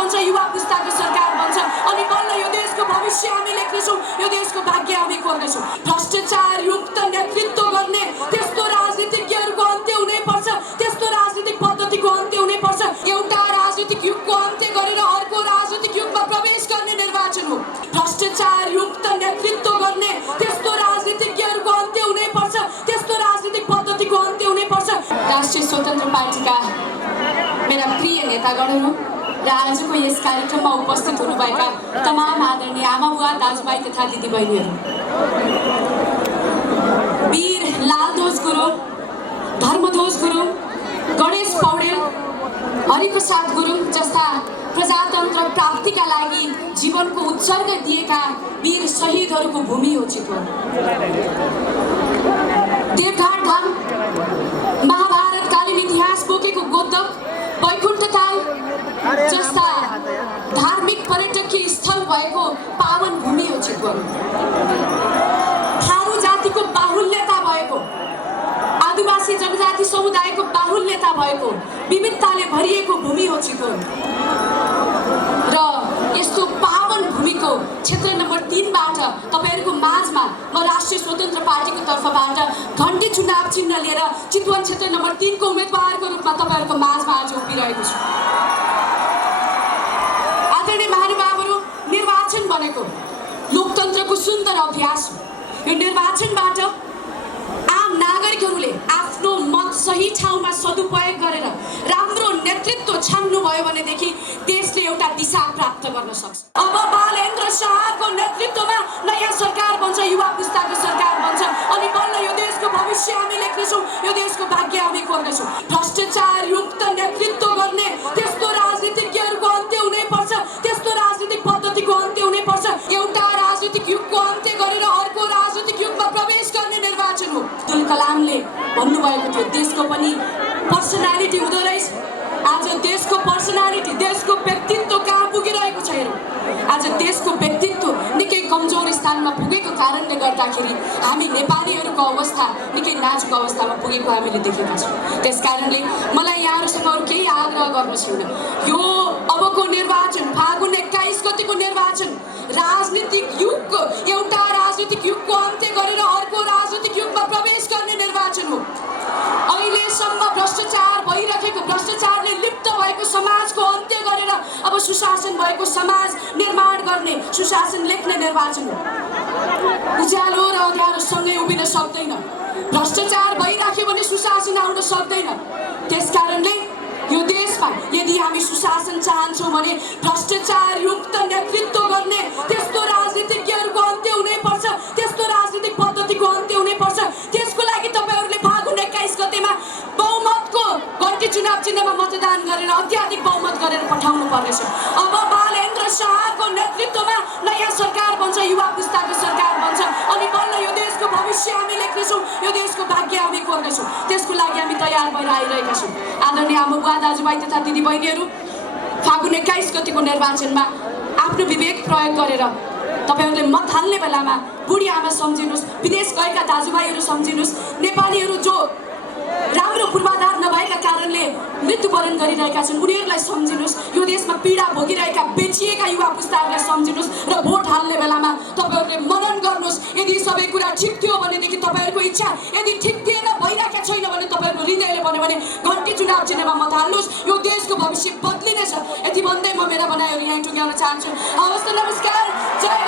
बन्छ, युवा पुस्ताको सरकार बन्छ अनि बल्ल यो देशको भविष्य हामी लेख्नेछौँ, यो देशको भाग्य हामी कोर्नेछौँ। भ्रष्टाचार युक्त नेतृत्व गर्ने त्यस्तो राजनीतिज्ञहरूको अन्त्य हुनैपर्छ, त्यस्तो राजनीतिक पद्धतिको अन्त्य हुनैपर्छ। एउटा राजनीतिक युगको अन्त्य गरेर अर्को राजनीतिक युगमा प्रवेश गर्ने निर्वाचन हो। भ्रष्टाचार युक्त नेतृत्व गर्ने त्यस्तो राजनीतिज्ञहरूको अन्त्य हुनैपर्छ, त्यस्तो राजनीतिक पद्धतिको अन्त्य हुनैपर्छ। राष्ट्रिय स्वतन्त्र पार्टीका मेरा प्रिय नेतागणहरू र आजको यस कार्यक्रममा उपस्थित हुनुभएका तमाम आदरणीय आमा बुवा, दाजुभाइ तथा दिदीबहिनीहरू, वीर लालध्वज गुरुङ, धर्मध्वज गुरुङ, गणेश पौडेल, हरिप्रसाद गुरुङ जस्ता प्रजातन्त्र प्राप्तिका लागि जीवनको उत्सर्ग दिएका वीर शहीदहरूको भूमि हो चितवन। देवघाट धाम, महाभारतकालीन इतिहास बोकेको गोदक, वैकुण्ठ ताल जस्ता धार्मिक पर्यटकीय स्थल भएको पावन भूमि हो चितवन। थारू जातिको बाहुल्यता भएको, आदिवासी जनजाति समुदायको बाहुल्यता भएको, विविधताले भरिएको भूमि हो चितवन। र यस्तो पावन भूमिको क्षेत्र नम्बर 3बाट तपाईहरुको माझमा म राष्ट्रिय स्वतन्त्र पार्टीको तर्फबाट घण्टी चुनाव चिन्ह लिएर चितवन क्षेत्र नम्बर 3 को उम्मेदवारको रूपमा तपाईहरुको माझमा आज उभिरहेको छु। आदरणीय महानुभावहरू, निर्वाचन भनेको लोकतन्त्रको सुन्दर अभ्यास हो। यो निर्वाचनबाट आम नागरिकहरूले आफ्नो मत सही ठाउँमा सदुपयोग गरेर राम्रो नेतृत्व छान्नुभयो भनेदेखि देशले एउटा दिशा प्राप्त गर्न सक्छ। अब बालेन्द्र शाहको नेतृत्वमा नयाँ सरकार बन्छ, युवा पुस्ताको सरकार बन्छ अनि बल्ल यो देशको भविष्य हामी लेख्नेछौँ, यो देशको भाग्य हामी कोर्नेछौँ। भ्रष्टाचार युक्त नेतृत्व गर्ने त्यस्तो राजनीतिज्ञहरूको अन्त्य हुनैपर्छ, त्यस्तो राजनीतिक पद्धतिको अन्त्य हुनैपर्छ। एउटा राजनीतिक युगको अन्त्य गरेर अर्को राजनीतिक युगमा प्रवेश गर्ने निर्वाचन हो। अब्दुल कलामले भन्नुभएको थियो देशको पनि पर्सनालिटी हुँदो रहेछ। आज देशको पर्सनालिटी, देशको व्यक्तित्व कहाँ पुगिरहेको छ हेरौँ। आज देशको व्यक्तित्व निकै कमजोर स्थानमा पुगेको कारणले गर्दाखेरि हामी नेपालीहरूको अवस्था निकै नाजुक अवस्थामा पुगेको हामीले देखेका छौँ। त्यसकारणले मलाई यहाँहरूसँग अरू केही आग्रह गर्नु छैन। यो अबको निर्वाचन, फागुन 21 गतिको निर्वाचन राजनीतिक युगको, एउटा राजनीतिक युगको अन्त्य गरेर अर्को राजनीतिक युगमा प्रवेश गर्ने निर्वाचन हो। अहिलेसम्म भ्रष्टाचार भइरहेको, भ्रष्टाचारले लिप्त भएको समाजको अन्त्य गरेर अब सुशासन भएको समाज निर्माण गर्ने, सुशासन लेख्ने निर्वाचन हो। उज्यालो र अँध्यारो सँगै उभिन सक्दैन। भ्रष्टाचार भइराख्यो भने सुशासन आउन सक्दैन। त्यसकारणले यो देशमा यदि हामी सुशासन चाहन्छौँ भने भ्रष्टाचार युक्त नेतृत्व गर्ने त्यस्तो राजनीतिज्ञहरूको अन्त्य हुनैपर्छ, त्यस्तो राजनीतिक पद्धतिको अन्त्य हुनैपर्छ। त्यसको लागि तपाईहरूले फागुन 21 गतेमा बहुमतको घण्टी चुनाव चिन्हमा मतदान गरेर अत्याधिक बहुमत गरेर पठाउनु पर्नेछ। अब बालेन्द्र शाहको नेतृत्वमा नयाँ सरकार बन्छ, युवा पुस्ताको सरकार बन्छ अनि बल्ल यो देशको भविष्य हामी लेख्नेछौँ, यो देशको भाग्य हामी कोर्नेछौँ। त्यसको लागि हामी तयार भएर आइरहेका छौँ। आदरणीय आमा बुवा, दाजुभाइ तथा दिदीबहिनीहरू, फागुन 21 गतिको निर्वाचनमा आफ्नो विवेक प्रयोग गरेर तपाईहरूले मत हाल्ने बेलामा बुढी आमा सम्झिनुहोस्, विदेश गएका दाजुभाइहरू सम्झिनुहोस्, नेपालीहरू जो राम्रो पूर्वाधार नभएका कारणले मृत्युवरण गरिरहेका छन् उनीहरूलाई सम्झिनुहोस्। यो देशमा पीडा भोगिरहेका बेचिएका युवा पुस्ताहरूलाई सम्झिनुहोस् र भोट हाल्ने बेलामा तपाईहरूले मनन गर्नुहोस्। यदि सबै कुरा ठिक थियो भनेदेखि तपाईहरूको इच्छा, यदि ठिक थिएन, भइरहेका छैन भने तपाईहरूको हृदयले भन्यो भने घण्टी चुनाव चिन्हमा मत हाल्नुहोस्। यो देशको भविष्य बदलिनेछ। यति भन्दै म मेरा भनाइहरू यहीँ टुङ्ग्याउन चाहन्छु। हवस् त, नमस्कार, जय